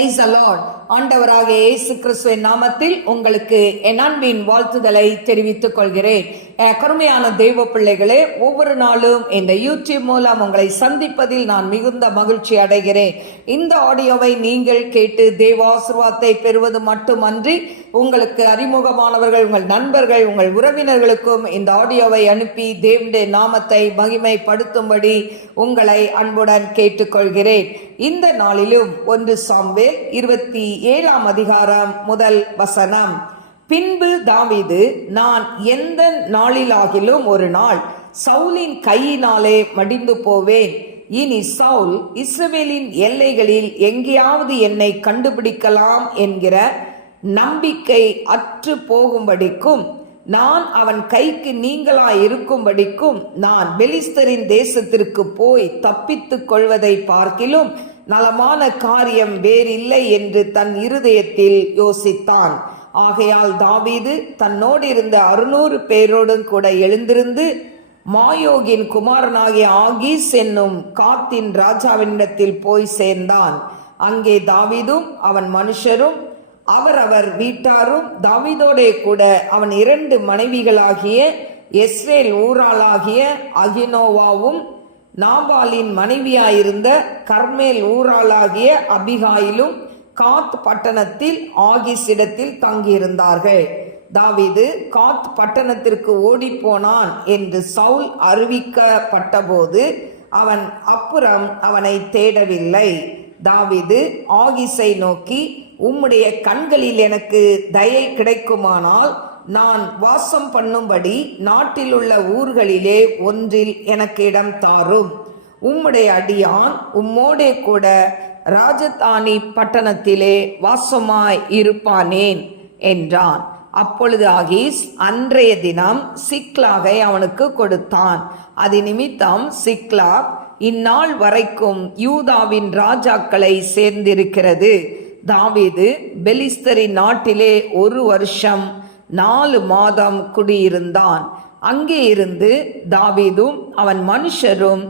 Praise the Lord. ஆண்டவராக இயேசு கிறிஸ்துவின் நாமத்தில் உங்களுக்கு என் அன்பின் வாழ்த்துதலை தெரிவித்துக் கொள்கிறேன். கருமையான தெய்வ பிள்ளைகளே ஒவ்வொரு நாளும் இந்த யூடியூப் மூலம் உங்களை சந்திப்பதில் நான் மிகுந்த மகிழ்ச்சி அடைகிறேன். இந்த ஆடியோவை நீங்கள் கேட்டு தெய்வ ஆசிர்வாதத்தை பெறுவது மட்டுமன்றி உங்களுக்கு அறிமுகமானவர்கள் உங்கள் நண்பர்கள் உங்கள் உறவினர்களுக்கும் இந்த ஆடியோவை அனுப்பி தேவனுடைய நாமத்தை மகிமைப்படுத்தும்படி உங்களை அன்புடன் கேட்டுக்கொள்கிறேன். இந்த நாளிலும் ஒன்று சாம்பே இருபத்தி ஏழாம் அதிகாரம் முதல் வசனம். பின்பு தாவிது நான் எந்த நாளிலாகிலும் ஒரு நாள் சவுலின் கையினாலே மடிந்து போவேன். இனி சவுல் இஸ்ரவேலின் எல்லைகளில் எங்கேயாவது என்னை கண்டுபிடிக்கலாம் என்கிற நம்பிக்கை அற்று போகும்படிக்கும் நான் அவன் கைக்கு நீங்களா இருக்கும்படிக்கும் நான் பெலிஸ்தரின் தேசத்திற்கு போய் தப்பித்துக் கொள்வதை பார்க்கிலும் நலமான காரியம் வேறில்லை என்று தன் இருதயத்தில் யோசித்தான். ஆகையால் தாவீது தன்னோடு இருந்த அறுநூறு பேரோடும் கூட எழுந்திருந்து மாயோகின் குமாரனாகிய ஆகீஸ் என்னும் காத்தின் ராஜாவினிடத்தில் போய் சேர்ந்தான். அங்கே தாவீதும் அவன் மனுஷரும் அவரவர் வீட்டாரும் தாவிதோடே கூட அவன் இரண்டு மனைவிகளாகிய எஸ்ரேல் ஊராளாகிய அகினோவாவும் நாபாலின் மனைவியாயிருந்த கர்மேல் ஊராளாகிய அபிகாயிலும் காத் பட்டணத்தில் ஆகிஸிடத்தில் தங்கியிருந்தார்கள். தாவிது காத் பட்டணத்திற்கு ஓடிப்போனான் என்று சவுல் அறிவிக்கப்பட்டபோது அவன் அப்புறம் அவனை தேடவில்லை. தாவிது ஆகிஸை நோக்கி உம்முடைய கண்களில் எனக்கு தயை கிடைக்குமானால் நான் வாசம் பண்ணும்படி நாட்டில் உள்ள ஊர்களிலே ஒன்றில் எனக்கு இடம் தாரும். உம்முடைய அடியான் உம்மோடே கூட ராஜதானி பட்டணத்திலே வாசமாய் இருப்பானேன் என்றான். அப்பொழுது ஆகீஸ் அன்றைய தினம் சிக்லாகை அவனுக்கு கொடுத்தான். அது நிமித்தம் சிக்லாக் இந்நாள் வரைக்கும் யூதாவின் ராஜாக்களை சேர்ந்திருக்கிறது. தாவீது பெலிஸ்தரின் நாட்டிலே ஒரு வருஷம் நாலு மாதம் குடியிருந்தான். அங்கே இருந்து தாவீதும் அவன் மனுஷரும்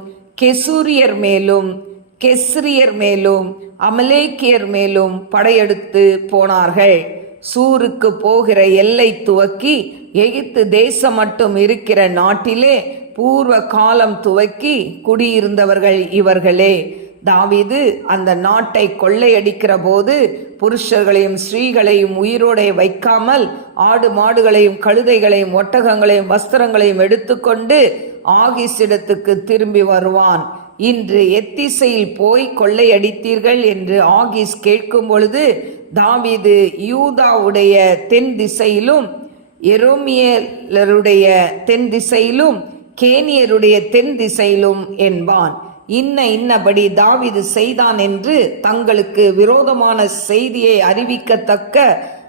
கெசூரியர் மேலும் கெஸ்ரியர் மேலும் அமலேக்கியர் மேலும் படையெடுத்து போனார்கள். சூருக்கு போகிற எல்லை துவக்கி எகிப்து தேசம் மட்டும் இருக்கிற நாட்டிலே பூர்வ காலம் துவக்கி குடியிருந்தவர்கள் இவர்களே. தாவீது அந்த நாட்டை கொள்ளையடிக்கிற போது புருஷர்களையும் ஸ்ரீகளையும் உயிரோடே வைக்காமல் ஆடு மாடுகளையும் கழுதைகளையும் ஒட்டகங்களையும் வஸ்திரங்களையும் எடுத்துக்கொண்டு ஆகிசிடத்துக்கு திரும்பி வருவான். இன்று எத்திசையில் போய் கொள்ளையடித்தீர்கள் என்று ஆகிஸ் கேட்கும் பொழுது தாவீது யூதாவுடைய தென் திசையிலும் எரோமியலருடைய தென் திசையிலும் கேனியருடைய தென் திசையிலும் என்பான். இன்ன இன்னபடி தாவிது செய்தான் என்று தங்களுக்கு விரோதமான செய்தியை அறிவிக்கத்தக்க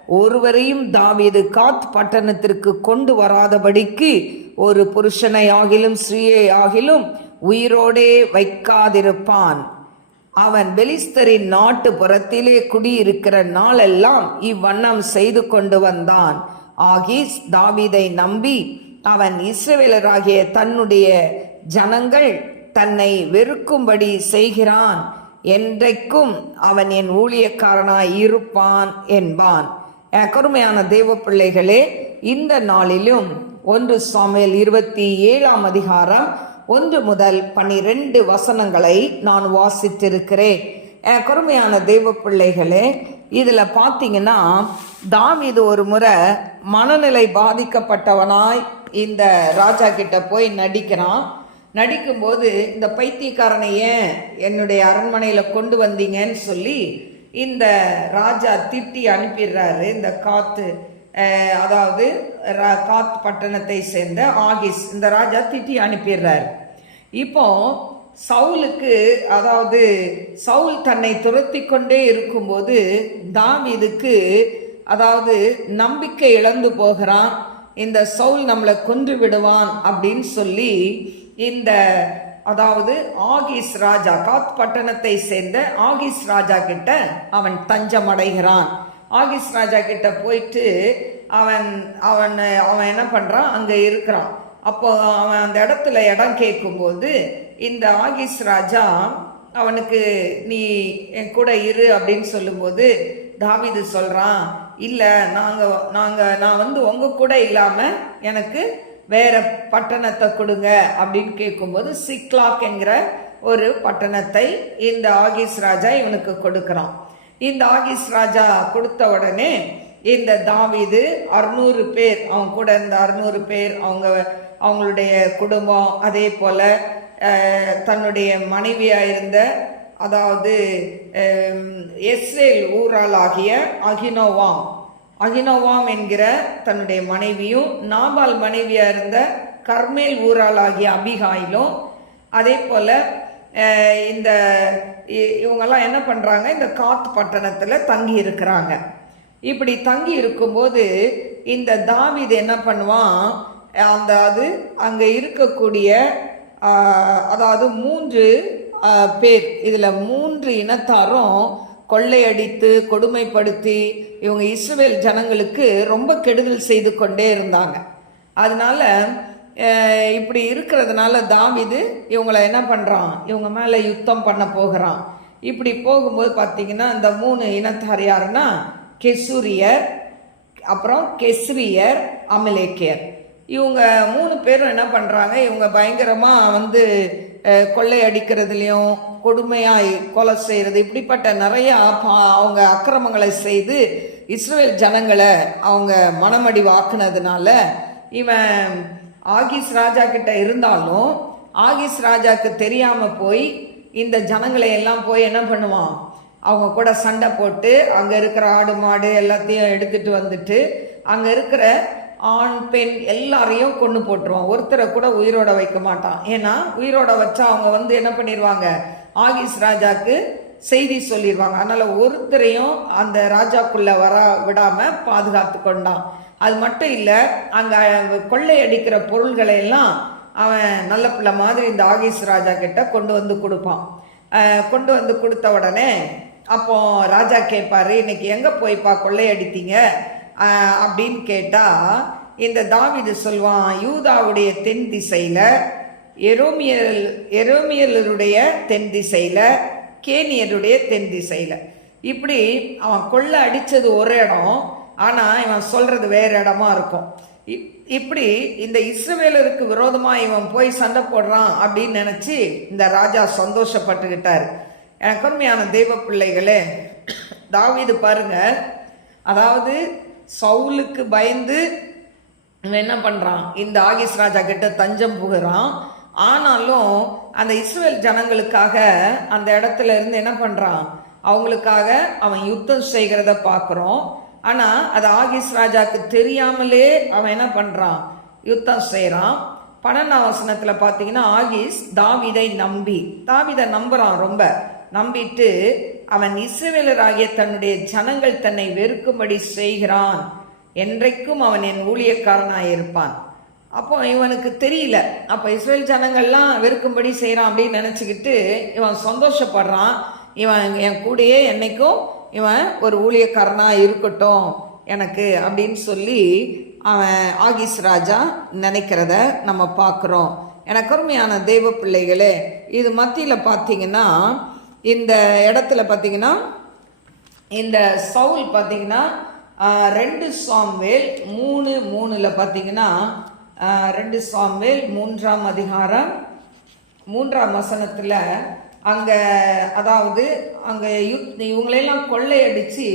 ஒருவரையும் தாவீது காத் பட்டணத்திற்கு கொண்டு வராதபடிக்கு ஒரு புருஷனை ஆகிலும் ஸ்ரீயை ஆகிலும் உயிரோடே வைக்காதிருப்பான். அவன் பெலிஸ்தரின் நாட்டு புறத்திலே குடியிருக்கிற நாளெல்லாம் இவ்வண்ணம் செய்து கொண்டு வந்தான். ஆகீஸ் தாவிதை நம்பி அவன் இஸ்ரவேலராகிய தன்னுடைய ஜனங்கள் தன்னை வெறுக்கும்படி செய்கிறான். என்றைக்கும் அவன் என் ஊழியக்காரனாய் இருப்பான் என்பான். என் கருமையான தேவ பிள்ளைகளே இந்த நாளிலும் ஒன்று சாமியல் இருபத்தி ஏழாம் அதிகாரம் ஒன்று முதல் பனிரெண்டு வசனங்களை நான் வாசித்திருக்கிறேன். என் கருமையான தெய்வ பிள்ளைகளே இதில் பார்த்தீங்கன்னா தாம் இது ஒரு முறை மனநிலை பாதிக்கப்பட்டவனாய் இந்த ராஜா கிட்ட போய் நடிக்கிறான். நடிக்கும்போது இந்த பைத்தியக்காரனை ஏன் என்னுடைய அரண்மனையில் கொண்டு வந்தீங்கன்னு சொல்லி இந்த ராஜா திட்டி அனுப்பிடுறாரு இந்த காத்து. அதாவது ரா- காத் பட்டணத்தை சேர்ந்த ஆகிஸ். இந்த ராஜா திட்டி அனுப்பிடுறாரு. இப்போ சவுலுக்கு அதாவது சவுல் தன்னை துரத்தி கொண்டே இருக்கும்போது தாவிதுக்கு அதாவது நம்பிக்கை இழந்து போகிறான். இந்த சவுல் நம்மளை கொன்று விடுவான் அப்படின்னு சொல்லி இந்த அதாவது ஆகிஸ் ராஜா காத் பட்டணத்தை சேர்ந்த ஆகிஸ் ராஜா கிட்ட அவன் தஞ்சம் அடைகிறான் ஆகிஸ் ராஜா கிட்ட போயிட்டு அவன் அவன் அவன் என்ன பண்ணுறான் அங்கே இருக்கிறான். அப்போ அவன் அந்த இடத்துல இடம் கேட்கும்போது இந்த ஆகிஸ் ராஜா அவனுக்கு நீ என் கூட இரு அப்படின்னு சொல்லும்போது தாவிது சொல்கிறான் இல்லை நாங்கள் நாங்கள் நான் வந்து உங்கள் கூட இல்லாமல் எனக்கு வேற பட்டணத்தை கொடுங்க அப்படின்னு கேட்கும்போது சிக்லாக் என்கிற ஒரு பட்டணத்தை இந்த ஆகிஸ் ராஜா இவனுக்கு கொடுக்குறான். இந்த ஆகிஸ் ராஜா கொடுத்த உடனே இந்த தாவிது அறுநூறு பேர் அவங்க கூட இருந்த அறுநூறு பேர் அவங்க அவங்களுடைய குடும்பம் அதே போல் தன்னுடைய மனைவியாக இருந்த அதாவது எஸ்ரேல் எஸ்ரேல் ஆகிய அகினோவாம். அகினோவாம் என்கிற தன்னுடைய மனைவியும் நாபால் மனைவியாக இருந்த கர்மேல் ஊராளாகிய அபிகாயிலும் அதே போல் இந்த இ- இவங்கெல்லாம் என்ன பண்ணுறாங்க இந்த காத் பட்டணத்தில் தங்கி இருக்கிறாங்க. இப்படி தங்கி இருக்கும்போது இந்த தாவிது என்ன பண்ணுவான்? அந்த அது அங்கே இருக்கக்கூடிய அதாவது மூன்று பேர். இதில் மூன்று இனத்தாரும் கொள்ளையடித்து கொடுமைப்படுத்தி இவங்க இஸ்ரேல் ஜனங்களுக்கு ரொம்ப கெடுதல் செய்து கொண்டே இருந்தாங்க. அதனால இப்படி இருக்கிறதுனால தாவிது இவங்களை என்ன பண்ணுறான் இவங்க மேலே யுத்தம் பண்ண போகிறான். இப்படி போகும்போது பார்த்திங்கன்னா இந்த மூணு இனத்தார் யாருன்னா கெசூரியர் அப்புறம் கெஸ்ரியர் அமலேக்கியர். இவங்க மூணு பேரும் என்ன பண்ணுறாங்க இவங்க பயங்கரமாக வந்து கொள்ளையடிக்கிறதுலையும் கொடுமையாய் கொலை செய்கிறது இப்படிப்பட்ட நிறையா பா- அவங்க அக்கிரமங்களை செய்து இஸ்ரேல் ஜனங்களை அவங்க மனமடி வாக்குனதுனால இவன் ஆகிஸ் ராஜா கிட்ட இருந்தாலும் ஆகிஸ் ராஜாக்கு தெரியாமல் போய் இந்த ஜனங்களை எல்லாம் போய் என்ன பண்ணுவான்? அவங்க கூட சண்டை போட்டு அங்கே இருக்கிற ஆடு மாடு எல்லாத்தையும் எடுத்துகிட்டு வந்துட்டு அங்கே இருக்கிற ஆண் பெண் எல்லாரையும் கொண்டு போட்டுருவான். ஒருத்தரை கூட உயிரோட வைக்க மாட்டான். ஏன்னா உயிரோட வச்சா அவங்க வந்து என்ன பண்ணிடுவாங்க ஆகிஸ் ராஜாக்கு செய்தி சொல்லிடுவாங்க அதனால் ஒருத்தரையும் அந்த ராஜாக்குள்ளே வர விடாமல் பாதுகாத்து கொண்டான். அது மட்டும் இல்லை அங்கே கொள்ளையடிக்கிற பொருள்களை எல்லாம் அவன் நல்ல பிள்ளை மாதிரி இந்த ஆகிஸ் ராஜா கிட்ட கொண்டு வந்து கொடுப்பான். கொண்டு வந்து கொடுத்த உடனே அப்போ ராஜா கேட்பாரு இன்னைக்கு எங்கே போய்ப்பா கொள்ளையடித்தீங்க அப்படின்னு கேட்டால் இந்த தாவிது சொல்வான் யூதாவுடைய தென் திசையில் எரோமியல் எரோமியலருடைய தென் திசையில் கேனியருடைய தென் திசையில். இப்படி அவன் கொள்ளை அடித்தது ஒரு இடம் ஆனால் இவன் சொல்கிறது வேற இடமா இருக்கும். இப்- இப்படி இந்த இஸ்ரவேலருக்கு விரோதமாக இவன் போய் சண்டை போடுறான் அப்படின்னு நினச்சி இந்த ராஜா சந்தோஷப்பட்டுக்கிட்டாரு. எனக்கு உண்மையான தெய்வ பிள்ளைகளே தாவீது பாருங்கள் அதாவது சவுலுக்கு பயந்து இவன் என்ன பண்ணுறான் இந்த ஆகிஸ் ராஜா கிட்ட தஞ்சம் புகுறான். ஆனாலும் அந்த இஸ்ரேல் ஜனங்களுக்காக அந்த இடத்துல இருந்து என்ன பண்ணுறான் அவங்களுக்காக அவன் யுத்தம் செய்கிறத பார்க்குறோம். ஆனால் அது ஆகிஸ் ராஜாவுக்கு தெரியாமலே அவன் என்ன பண்ணுறான் யுத்தம் செய்கிறான் பன்னெண்டாம் வசனத்தில் பார்த்தீங்கன்னா ஆகிஸ் தாவிதை நம்பி தாவிதை நம்புகிறான் ரொம்ப. நம்பிட்டு அவன் இஸ்ரவேலராகிய தன்னுடைய ஜனங்கள் தன்னை வெறுக்கும்படி செய்கிறான். என்றைக்கும் அவன் என் ஊழியக்காரனாக இருப்பான். அப்போ இவனுக்கு தெரியல. அப்போ இஸ்ரேல் ஜனங்கள்லாம் வெறுக்கும்படி செய்கிறான் அப்படின்னு நினச்சிக்கிட்டு இவன் சந்தோஷப்படுறான். இவன் என் கூடயே என்னைக்கும் இவன் ஒரு ஊழியக்காரனாக இருக்கட்டும் எனக்கு அப்படின்னு சொல்லி அவன் ஆகிஸ் ராஜா நினைக்கிறத நம்ம பார்க்குறோம். எனக்கு அருமையான தெய்வ பிள்ளைகளே இது மத்தியில் பார்த்தீங்கன்னா இந்த இடத்துல பார்த்தீங்கன்னா இந்த சவுல் பார்த்தீங்கன்னா ரெண்டு சாம்வேல் மூணு மூணில் பார்த்தீங்கன்னா ரெண்டு சாம்வேல் மூன்றாம் அதிகாரம் மூன்றாம் வசனத்தில் அங்கே அதாவது அங்கே யுத் இவங்களெல்லாம் கொள்ளையடிச்சு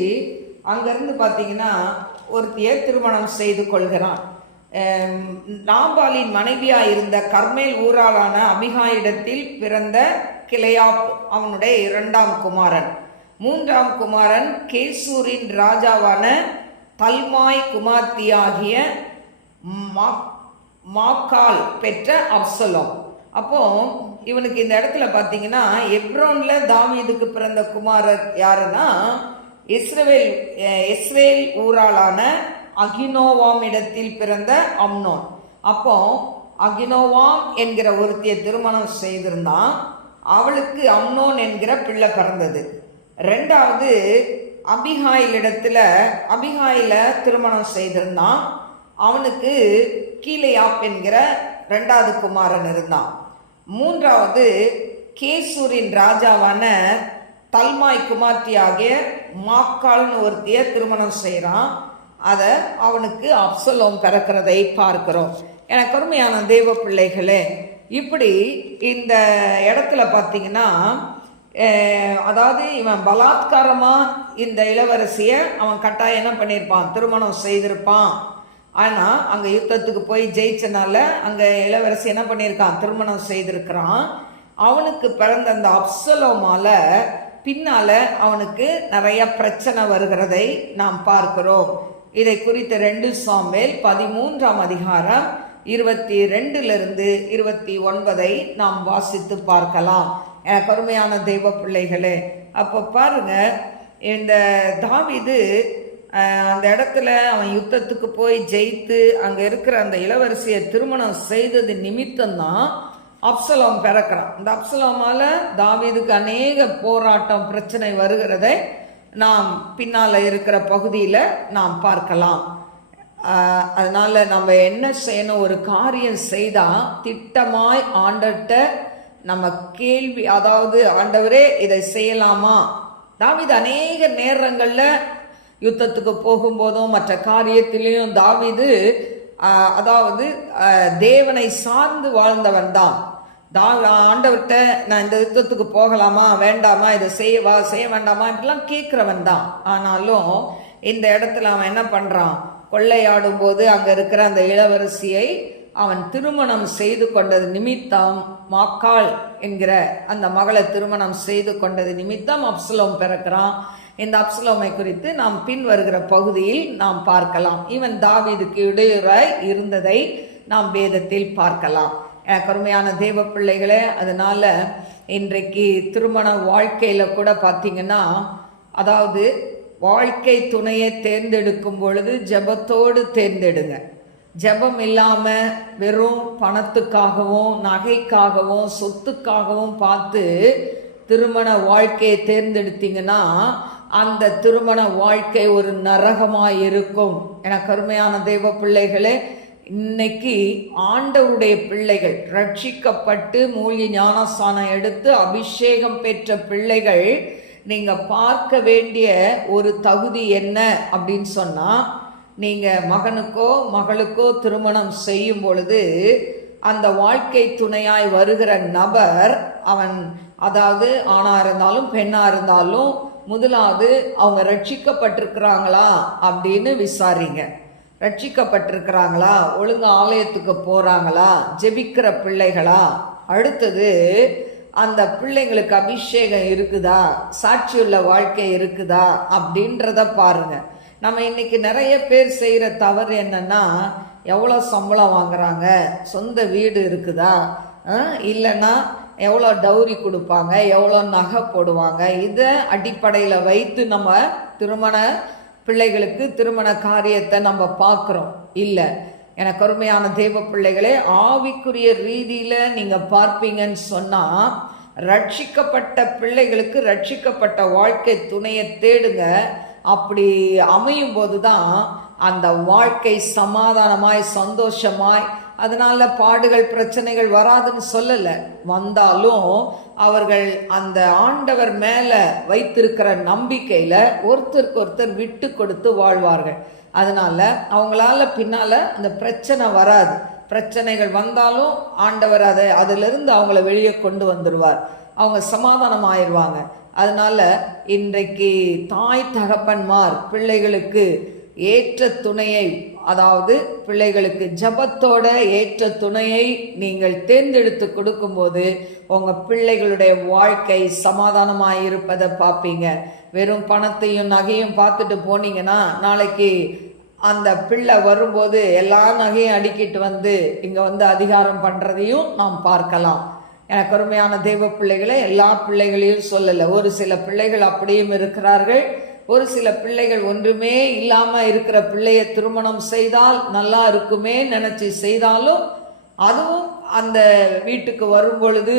அங்கேருந்து பார்த்தீங்கன்னா ஒருத்தியை திருமணம் செய்து கொள்கிறான். நாபாலின் மனைவியா இருந்த கர்மேல் ஊராளான அபிகாயிடத்தில் பிறந்த கிளையாப் அவனுடைய இரண்டாம் குமாரன். மூன்றாம் குமாரன் கேசூரின் ராஜாவான தல்மாய் குமார்த்தியாகிய மாக்கால் பெற்ற அப்சலோம். அப்போ இவனுக்கு இந்த இடத்துல பார்த்தீங்கன்னா எப்ரோன்ல தாவீதுக்கு பிறந்த குமாரர் யாருன்னா இஸ்ரேல் இஸ்ரேல் ஊராளான அகினோவாம் இடத்தில் பிறந்த அம்னோன். அப்போ அகினோவாம் என்கிற ஒருத்தியை திருமணம் செய்திருந்தான். அவளுக்கு அம்னோன் என்கிற பிள்ளை பிறந்தது. ரெண்டாவது அபிகாயில் இடத்துல அபிகாயில திருமணம் செய்திருந்தான். அவனுக்கு கீழையாப் என்கிற ரெண்டாவது குமாரன் இருந்தான். மூன்றாவது கேசூரின் ராஜாவான தல்மாய் குமார்த்தியாகிய மாக்கால்னு ஒருத்திய திருமணம் செய்கிறான். அதை அவனுக்கு அப்சலோம் பிறக்கிறதை பார்க்கிறோம். எனக்கு அருமையான தெய்வ பிள்ளைகளே இப்படி இந்த இடத்துல பார்த்தீங்கன்னா அதாவது இவன் பலாத்காரமாக இந்த இளவரசியை அவன் கட்டாயம் என்ன பண்ணியிருப்பான் திருமணம் செய்திருப்பான். ஆனால் அங்கே யுத்தத்துக்கு போய் ஜெயிச்சனால அங்கே இளவரசி என்ன பண்ணியிருக்கான் திருமணம் செய்திருக்கிறான். அவனுக்கு பிறந்த அந்த அப்சலோமால பின்னால் அவனுக்கு நிறைய பிரச்சனை வருகிறதை நாம் பார்க்கிறோம். இதை குறித்த ரெண்டு சாம்பேல் பதிமூன்றாம் அதிகாரம் இருபத்தி ரெண்டிலிருந்து இருபத்தி ஒன்பதை நாம் வாசித்து பார்க்கலாம். எனக்கு அருமையான தெய்வ பிள்ளைகளே அப்போ பாருங்க இந்த தாவிது அந்த இடத்துல அவன் யுத்தத்துக்கு போய் ஜெயித்து அங்கே இருக்கிற அந்த இளவரசியை திருமணம் செய்தது நிமித்தம்தான் அப்சலோம் பிறக்கிறான். இந்த அப்சலோமால தாவிதுக்கு அநேக போராட்டம் பிரச்சனை வருகிறதை நாம் பின்னால் இருக்கிற பகுதியில் நாம் பார்க்கலாம். அதனால் நம்ம என்ன செய்யணும்? ஒரு காரியம் செய்தால் திட்டமாய் ஆண்டர்கிட்ட நம்ம கேள்வி அதாவது ஆண்டவரே இதை செய்யலாமா? தாவீது அநேக நேரங்களில் யுத்தத்துக்கு போகும்போதும் மற்ற காரியத்திலையும் தாவிது அதாவது தேவனை சார்ந்து வாழ்ந்தவன் தான் தா ஆண்டவர்கிட்ட நான் இந்த யுத்தத்துக்கு போகலாமா வேண்டாமா இதை செய்யவா செய்ய வேண்டாமா இப்படிலாம் கேட்குறவன் தான். ஆனாலும் இந்த இடத்துல அவன் என்ன பண்ணுறான் கொள்ளையாடும் போது அங்கே இருக்கிற அந்த இளவரசியை அவன் திருமணம் செய்து கொண்டது நிமித்தம் மாக்காள் என்கிற அந்த மகளை திருமணம் செய்து கொண்டது நிமித்தம் அப்சலோம் பிறக்கிறான். இந்த அப்சலோமை குறித்து நாம் பின் வருகிற பகுதியில் நாம் பார்க்கலாம். இவன் தாவீதுக்கு இடையூறாய் இருந்ததை நாம் வேதத்தில் பார்க்கலாம். கருமையான தேவ பிள்ளைகளே அதனால் இன்றைக்கு திருமண வாழ்க்கையில் கூட பார்த்தீங்கன்னா அதாவது வாழ்க்கை துணையை தேர்ந்தெடுக்கும் பொழுது ஜெபத்தோடு தேர்ந்தெடுங்க. ஜெபம் இல்லாமல் வெறும் பணத்துக்காகவும் நகைக்காகவும் சொத்துக்காகவும் பார்த்து திருமண வாழ்க்கையை தேர்ந்தெடுத்தீங்கன்னா அந்த திருமண வாழ்க்கை ஒரு நரகமாக இருக்கும் என கருமையான தெய்வ பிள்ளைகளே இன்னைக்கு ஆண்டவருடைய பிள்ளைகள் ரட்சிக்கப்பட்டு மூழ்கி ஞானஸ்தானம் எடுத்து அபிஷேகம் பெற்ற பிள்ளைகள் நீங்கள் பார்க்க வேண்டிய ஒரு தகுதி என்ன அப்படின்னு சொன்னால் நீங்கள் மகனுக்கோ மகளுக்கோ திருமணம் செய்யும் பொழுது அந்த வாழ்க்கை துணையாய் வருகிற நபர் அவன் அதாவது ஆணாக இருந்தாலும் பெண்ணாக இருந்தாலும் முதலாவது அவங்க ரட்சிக்கப்பட்டிருக்கிறாங்களா அப்படின்னு விசாரிங்க. ரட்சிக்கப்பட்டிருக்கிறாங்களா? ஒழுங்கு ஆலயத்துக்கு போகிறாங்களா ஜெபிக்கிற பிள்ளைகளா? அடுத்தது அந்த பிள்ளைங்களுக்கு அபிஷேகம் இருக்குதா? சாட்சியுள்ள வாழ்க்கை இருக்குதா? அப்படின்றத பாருங்கள் நம்ம இன்றைக்கி நிறைய பேர் செய்கிற தவறு என்னென்னா எவ்வளோ சம்பளம் வாங்குறாங்க? சொந்த வீடு இருக்குதா? இல்லைன்னா எவ்வளோ டௌரி கொடுப்பாங்க? எவ்வளோ நகை போடுவாங்க? இதை அடிப்படையில் வைத்து நம்ம திருமண பிள்ளைகளுக்கு திருமண காரியத்தை நம்ம பார்க்குறோம். இல்லை எனக்கு அருமையான தேவ பிள்ளைகளே ஆவிக்குரிய ரீதியில் நீங்கள் பார்ப்பீங்கன்னு சொன்னால் ரட்சிக்கப்பட்ட பிள்ளைகளுக்கு ரட்சிக்கப்பட்ட வாழ்க்கை துணையை தேடுங்க. அப்படி அமையும் போது தான் அந்த வாழ்க்கை சமாதானமாய் சந்தோஷமாய் அதனால பாடுகள் பிரச்சனைகள் வராதுன்னு சொல்லலை. வந்தாலும் அவர்கள் அந்த ஆண்டவர் மேலே வைத்திருக்கிற நம்பிக்கையில் ஒருத்தருக்கு ஒருத்தர் விட்டு கொடுத்து வாழ்வார்கள். அதனால் அவங்களால பின்னால அந்த பிரச்சனை வராது. பிரச்சனைகள் வந்தாலும் ஆண்டவர் அதை அதிலிருந்து அவங்கள வெளியே கொண்டு வந்துடுவார் அவங்க சமாதானம் ஆயிடுவாங்க அதனால் இன்றைக்கு தாய் தகப்பன்மார் பிள்ளைகளுக்கு ஏற்ற துணையை அதாவது பிள்ளைகளுக்கு ஜபத்தோட ஏற்ற துணையை நீங்கள் தேர்ந்தெடுத்து கொடுக்கும்போது உங்கள் பிள்ளைகளுடைய வாழ்க்கை சமாதானமாக இருப்பதை பார்ப்பீங்க. வெறும் பணத்தையும் நகையும் பார்த்துட்டு போனீங்கன்னா நாளைக்கு அந்த பிள்ளை வரும்போது எல்லா நகையும் அடுக்கிட்டு வந்து இங்கே வந்து அதிகாரம் பண்ணுறதையும் நாம் பார்க்கலாம். எனக்கு அருமையான தெய்வ பிள்ளைகளை எல்லா பிள்ளைகளையும் சொல்லலை. ஒரு சில பிள்ளைகள் அப்படியும் இருக்கிறார்கள். ஒரு சில பிள்ளைகள் ஒன்றுமே இல்லாமல் இருக்கிற பிள்ளையை திருமணம் செய்தால் நல்லா இருக்குமே நினச்சி செய்தாலும் அதுவும் அந்த வீட்டுக்கு வரும் பொழுது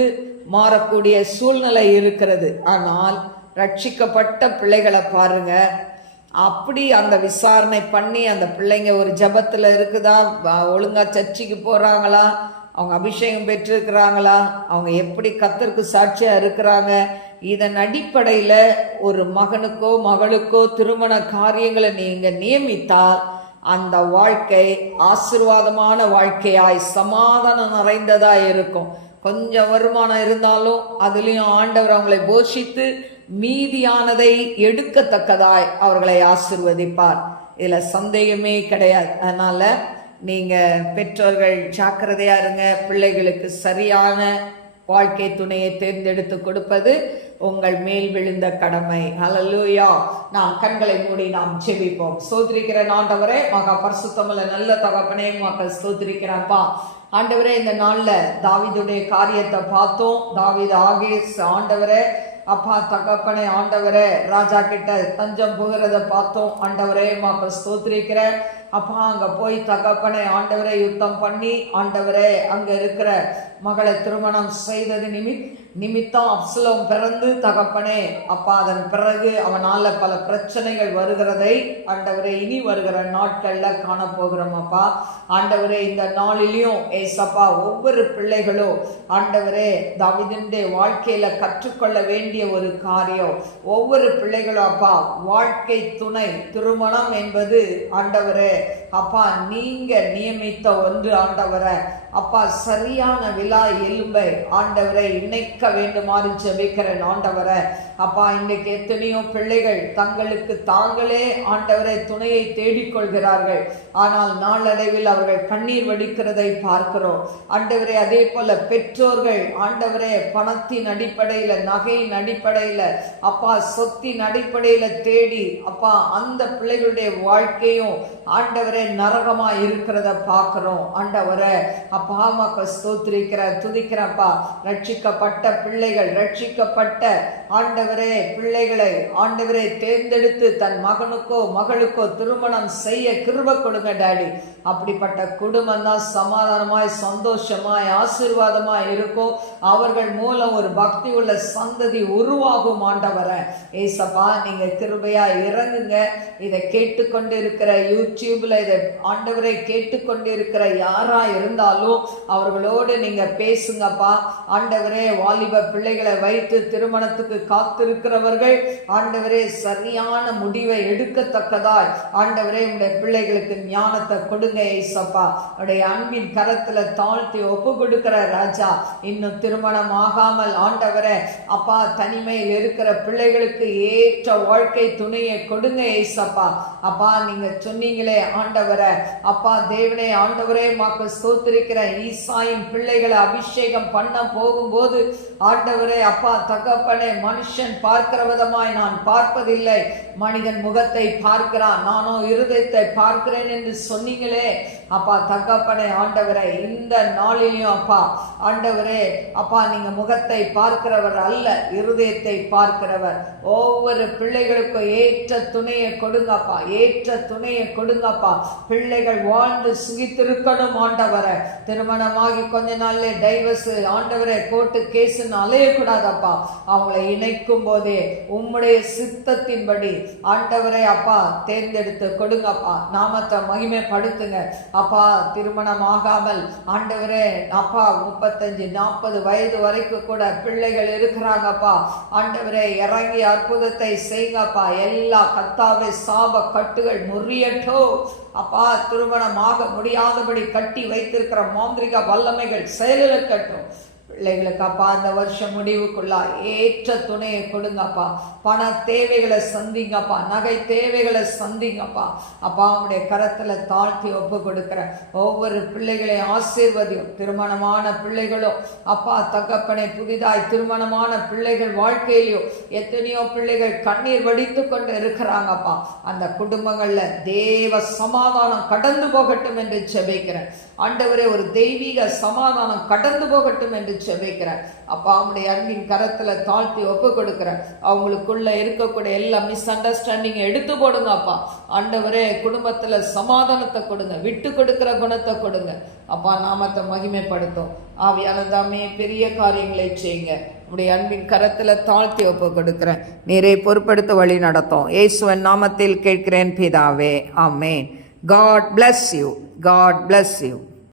மாறக்கூடிய சூழ்நிலை இருக்கிறது. ஆனால் ரட்சிக்கப்பட்ட பிள்ளைகளை பாருங்க. அப்படி அந்த விசாரணை பண்ணி அந்த பிள்ளைங்க ஒரு ஜபத்தில் இருக்குதா? ஒழுங்காக சர்ச்சைக்கு சர்ச்சுக்கு போகிறாங்களா அவங்க அபிஷேகம் பெற்றிருக்கிறாங்களா? அவங்க எப்படி கத்தருக்கு சாட்சியாக இருக்கிறாங்க? இதன் அடிப்படையில் ஒரு மகனுக்கோ மகளுக்கோ திருமண காரியங்களை நீங்கள் நியமித்தால் அந்த வாழ்க்கை ஆசீர்வாதமான வாழ்க்கையாய் சமாதானம் நிறைந்ததாக இருக்கும். கொஞ்சம் வருமானம் இருந்தாலும் அதுலேயும் ஆண்டவர் அவங்களை போஷித்து மீதியானதை எடுக்கத்தக்கதாய் அவர்களை ஆசிர்வதிப்பார். இதில் சந்தேகமே கிடையாது. அதனால் நீங்கள் பெற்றோர்கள் ஜாக்கிரதையாக இருங்க. பிள்ளைகளுக்கு சரியான வாழ்க்கை துணையை தேர்ந்தெடுத்து கொடுப்பது உங்கள் மேல் விழுந்த கடமை. அலலூயா நாம் கண்களை மூடி நாம் செவிப்போம் ஸ்தோத்திரிக்கிற ஆண்டவரே. மகா பரிசுத்தமுள்ள நல்ல தகப்பனே மக்கள் ஸ்தோத்திரிக்கிறாப்பா ஆண்டவரே இந்த நாளில் தாவிதுடைய காரியத்தை பார்த்தோம். தாவித ஆகேஸ் ஆண்டவரே அப்பா தகப்பனை ஆண்டவரே ராஜா கிட்ட தஞ்சம் புகிறத பார்த்தோம். ஆண்டவரே மக்கள் ஸ்தோத்திரிக்கிறேன். அப்போ அங்கே போய் தகப்பனை ஆண்டவரை யுத்தம் பண்ணி ஆண்டவரே அங்கே இருக்கிற மகளை திருமணம் செய்தது நிமித் நிமித்தம் அப்சலோம் பிறந்து தகப்பனே. அப்பா அதன் பிறகு அவனால் பல பிரச்சனைகள் வருகிறதை ஆண்டவரே இனி வருகிற நாட்களில் காணப்போகிறோம் அப்பா. ஆண்டவரே இந்த நாளிலையும் ஏசப்பா ஒவ்வொரு பிள்ளைகளும் ஆண்டவரே தாவிதனுடைய வாழ்க்கையில் கற்றுக்கொள்ள வேண்டிய ஒரு காரியம். ஒவ்வொரு பிள்ளைகளும் அப்பா வாழ்க்கை துணை திருமணம் என்பது ஆண்டவரே. அப்பா நீங்கள் நியமித்த ஒன்று ஆண்டவரை. அப்பா சரியான விழா எலும்பை ஆண்டவரை இணைக்க வேண்டுமாறு ஜெபிக்கிறேன் ஆண்டவரை. அப்பா இன்றைக்கு எத்தனையோ பிள்ளைகள் தங்களுக்கு தாங்களே ஆண்டவரை துணையை தேடிக்கொள்கிறார்கள். ஆனால் நாளடைவில் அவர்கள் கண்ணீர் வடிக்கிறதை பார்க்கிறோம். ஆண்டவரே அதே போல பெற்றோர்கள் ஆண்டவரே பணத்தின் அடிப்படையில் நகையின் அடிப்படையில் அப்பா சொத்தின் அடிப்படையில் தேடி அப்பா அந்த பிள்ளைகளுடைய வாழ்க்கையும் ஆண்டவரே நரகமா இருக்கிறத பார்க்கிறோம். ஆண்டவரை அப்பா மக்கள் ஸ்தோத்திரிக்கிற துதிக்கிறப்பா ரட்சிக்கப்பட்ட பிள்ளைகள் ரட்சிக்கப்பட்ட ஆண்டவர் பிள்ளைகளை ஆண்டவரே தேர்ந்தெடுத்து தன் மகனுக்கோ மகளுக்கோ திருமணம் செய்ய கிருப கொடுங்க டாடி. அப்படிப்பட்ட குடும்பம் தான் சமாதானமாய் சந்தோஷமாய் ஆசீர்வாதமாய் இருக்கும். அவர்கள் மூலம் ஒரு பக்தி உள்ள சந்ததி உருவாகும் ஆண்டவரை. ஏசப்பா நீங்க கிருபையா இறங்குங்க. இதை கேட்டுக்கொண்டு இருக்கிற யூடியூப்ல இதை ஆண்டவரை கேட்டுக்கொண்டு இருக்கிற யாரா இருந்தாலும் அவர்களோடு நீங்க பேசுங்கப்பா. ஆண்டவரே வாலிப பிள்ளைகளை வைத்து திருமணத்துக்கு காத்து காத்திருக்கிறவர்கள் ஆண்டவரே சரியான முடிவை எடுக்கத்தக்கதாய் ஆண்டவரே உடைய பிள்ளைகளுக்கு ஞானத்தை கொடுங்க ஐசப்பா உடைய அன்பின் கரத்துல தாழ்த்தி ஒப்பு கொடுக்கிற ராஜா இன்னும் திருமணம் ஆகாமல் ஆண்டவரே அப்பா தனிமையில் இருக்கிற பிள்ளைகளுக்கு ஏற்ற வாழ்க்கை துணையை கொடுங்க ஏசப்பா. அப்பா நீங்க சொன்னீங்களே ஆண்டவரை அப்பா தேவனே ஆண்டவரே மாக்கு சோத்திருக்கிற ஈசாயின் பிள்ளைகளை அபிஷேகம் பண்ண போகும்போது ஆண்டவரே அப்பா தகப்பனே மனுஷன் பார்க்கிற விதமாய் நான் பார்ப்பதில்லை. மனிதன் முகத்தை பார்க்கிறான். நானோ இருதயத்தை பார்க்கிறேன் என்று சொன்னீங்களே. அப்பா தகப்பனே ஆண்டவரே இந்த நாளிலையும் அப்பா ஆண்டவரே அப்பா நீங்க முகத்தை பார்க்கிறவர் அல்ல இருதயத்தை பார்க்கிறவர். ஒவ்வொரு பிள்ளைகளுக்கும் ஏற்ற துணையை கொடுங்கப்பா. ஏற்ற துணையை கொடுங்கப்பா. பிள்ளைகள் வாழ்ந்து சுகித்திருக்கணும் ஆண்டவரை. திருமணமாகி கொஞ்ச நாள்ல டைவர்ஸ் ஆண்டவரை கோர்ட்டு கேஸ்ன்னு அலையக்கூடாதப்பா. அவங்களை இணைக்கும் போதே உம்முடைய சித்தத்தின்படி ஆண்டவரை அப்பா தேர்ந்தெடுத்து கொடுங்கப்பா. நாமத்தை மகிமைப்படுத்துங்க. அப்பா திருமணம் ஆகாமல் ஆண்டவரே அப்பா முப்பத்தஞ்சு நாற்பது வயது வரைக்கும் கூட பிள்ளைகள் இருக்கிறாங்கப்பா. ஆண்டவரே இறங்கி அற்புதத்தை செய்யுங்கப்பா. எல்லா கத்தாவை சாப கட்டுகள் முறியட்டோ அப்பா திருமணம் ஆக முடியாதபடி கட்டி வைத்திருக்கிற மாந்திரிக வல்லமைகள் செயலிழக்கட்டும் பிள்ளைகளுக்கு அப்பா அந்த வருஷம் முடிவுக்குள்ளா ஏற்ற துணையை கொடுங்கப்பா. பண தேவைகளை சந்திங்கப்பா. நகை தேவைகளை சந்திங்கப்பா. அப்பா அவனுடைய கரத்தில் தாழ்த்தி ஒப்பு கொடுக்குற ஒவ்வொரு பிள்ளைகளையும் ஆசீர்வதியும். திருமணமான பிள்ளைகளும் அப்பா தகப்பனை புதிதாய் திருமணமான பிள்ளைகள் வாழ்க்கையிலையோ எத்தனையோ பிள்ளைகள் கண்ணீர் வடித்து கொண்டு இருக்கிறாங்கப்பா. அந்த குடும்பங்களில் தேவ சமாதானம் கடந்து போகட்டும் என்று செபிக்கிறேன் ஆண்டவரே ஒரு தெய்வீக சமாதானம் கடந்து போகட்டும் என்று செபிக்கிறேன் அப்பா அவனுடைய அன்பின் கரத்துல தாழ்த்தி ஒப்பு கொடுக்குறேன் அவங்களுக்குள்ள இருக்கக்கூடிய எல்லா மிஸ் அண்டர்ஸ்டாண்டிங் எடுத்து போடுங்க அப்பா ஆண்டவரே குடும்பத்துல சமாதானத்தை கொடுங்க. விட்டு கொடுக்குற குணத்தை கொடுங்க. அப்பா நாமத்தை மகிமைப்படுத்தும். ஆவியானதாமே பெரிய காரியங்களை செய்யுங்க. உடைய அன்பின் கரத்தில் தாழ்த்தி ஒப்பு கொடுக்குறேன். நீரை பொறுப்படுத்த வழி நடத்தும். இயேசுவன் நாமத்தில் கேட்கிறேன் பிதாவே. ஆமேன். God bless you God bless you